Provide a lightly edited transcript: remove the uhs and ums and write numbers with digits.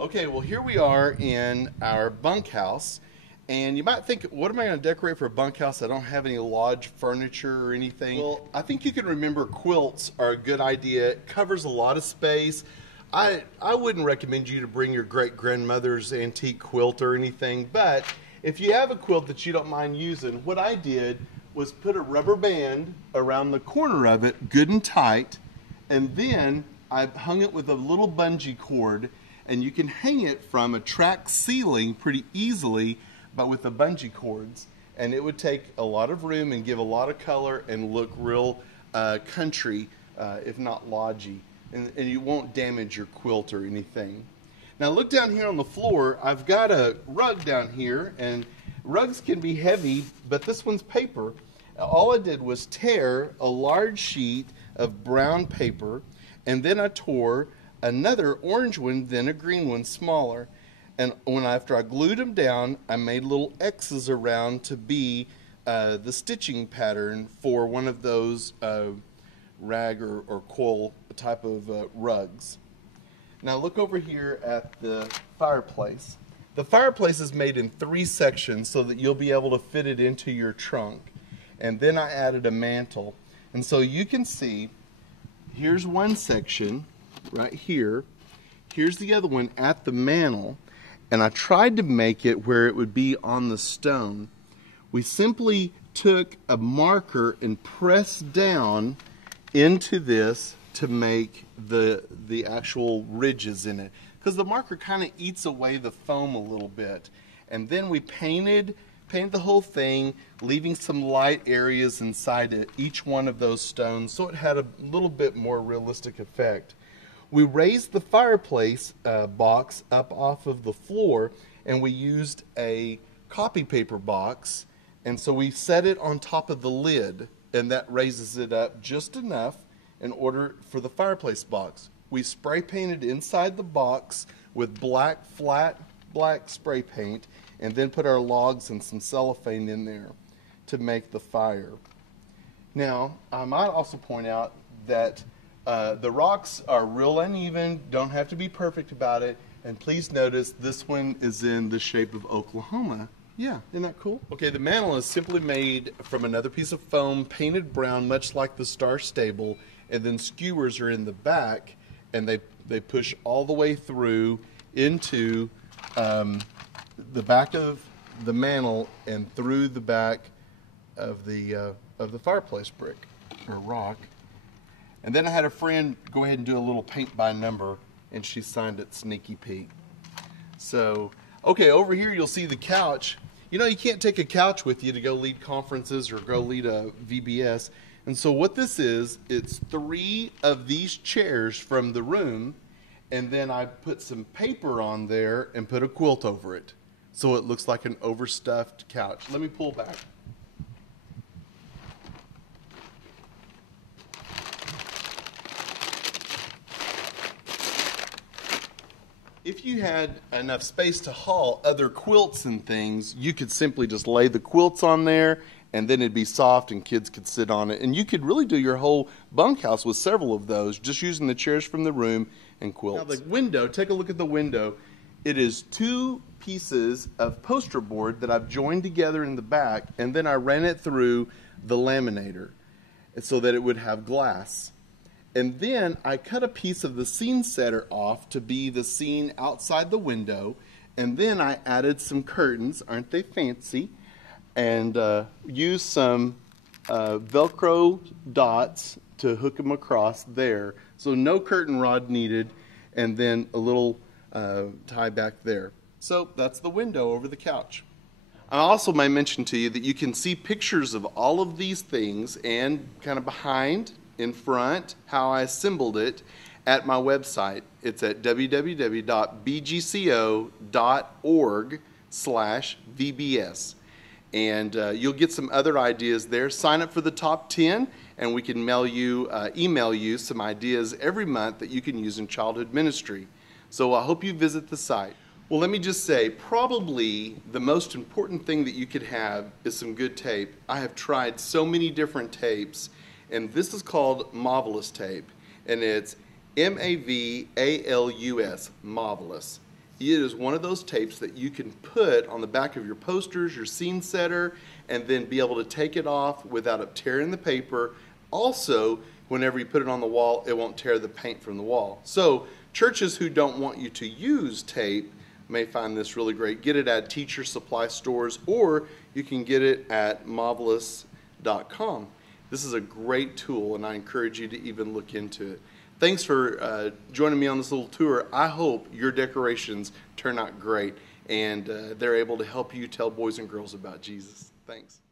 Okay, well here we are in our bunkhouse, and you might think, what am I going to decorate for a bunkhouse? I don't have any lodge furniture or anything. Well, I think you can remember quilts are a good idea. It covers a lot of space. I wouldn't recommend you to bring your great-grandmother's antique quilt or anything, but if you have a quilt that you don't mind using, what I did was put a rubber band around the corner of it, good and tight, and then I hung it with a little bungee cord, and you can hang it from a track ceiling pretty easily, but with the bungee cords. And it would take a lot of room and give a lot of color and look real country, if not lodgy. And you won't damage your quilt or anything. Now look down here on the floor. I've got a rug down here, and rugs can be heavy, but this one's paper. All I did was tear a large sheet of brown paper, and then I tore another orange one, then a green one, smaller. And after I glued them down, I made little X's around to be the stitching pattern for one of those rag or coil type of rugs. Now look over here at the fireplace. The fireplace is made in 3 sections so that you'll be able to fit it into your trunk. And then I added a mantle. And so you can see, here's one section right here. Here's the other one at the mantle. And I tried to make it where it would be on the stone. We simply took a marker and pressed down into this to make the actual ridges in it, because the marker kind of eats away the foam a little bit. And then we painted the whole thing, leaving some light areas inside each one of those stones, so it had a little bit more realistic effect. We raised the fireplace box up off of the floor, and we used a copy paper box, and so we set it on top of the lid, and that raises it up just enough in order for the fireplace box. We spray painted inside the box with flat black spray paint, and then put our logs and some cellophane in there to make the fire. Now, I might also point out that the rocks are real uneven, don't have to be perfect about it, and please notice this one is in the shape of Oklahoma. Yeah, isn't that cool? Okay, the mantle is simply made from another piece of foam painted brown, much like the Star Stable, and then skewers are in the back, and they push all the way through into the back of the mantle and through the back of the fireplace brick or rock. And then I had a friend go ahead and do a little paint by number, and she signed it Sneaky Pete. So, okay, over here you'll see the couch. You know, you can't take a couch with you to go lead conferences or go lead a VBS. And so what this is, it's 3 of these chairs from the room, and then I put some paper on there and put a quilt over it, so it looks like an overstuffed couch. Let me pull back. If you had enough space to haul other quilts and things, you could simply just lay the quilts on there, and then it'd be soft and kids could sit on it. And you could really do your whole bunkhouse with several of those, just using the chairs from the room and quilts. Now the window, take a look at the window. It is 2 pieces of poster board that I've joined together in the back, and then I ran it through the laminator so that it would have glass. And then I cut a piece of the scene setter off to be the scene outside the window, and then I added some curtains, aren't they fancy, and used some Velcro dots to hook them across there. So no curtain rod needed, and then a little tie back there. So that's the window over the couch. I also may mention to you that you can see pictures of all of these things and kind of behind, in front, how I assembled it at my website. It's at www.bgco.org/VBS. And you'll get some other ideas there. Sign up for the top 10, and we can email you some ideas every month that you can use in childhood ministry. So I hope you visit the site. Well, let me just say, probably the most important thing that you could have is some good tape. I have tried so many different tapes, and this is called Marvelous tape, and it's M-A-V-A-L-U-S, Marvelous. It is one of those tapes that you can put on the back of your posters, your scene setter, and then be able to take it off without it tearing the paper. Also, whenever you put it on the wall, it won't tear the paint from the wall. So churches who don't want you to use tape may find this really great. Get it at teacher supply stores, or you can get it at marvelous.com. This is a great tool, and I encourage you to even look into it. Thanks for joining me on this little tour. I hope your decorations turn out great, and they're able to help you tell boys and girls about Jesus. Thanks.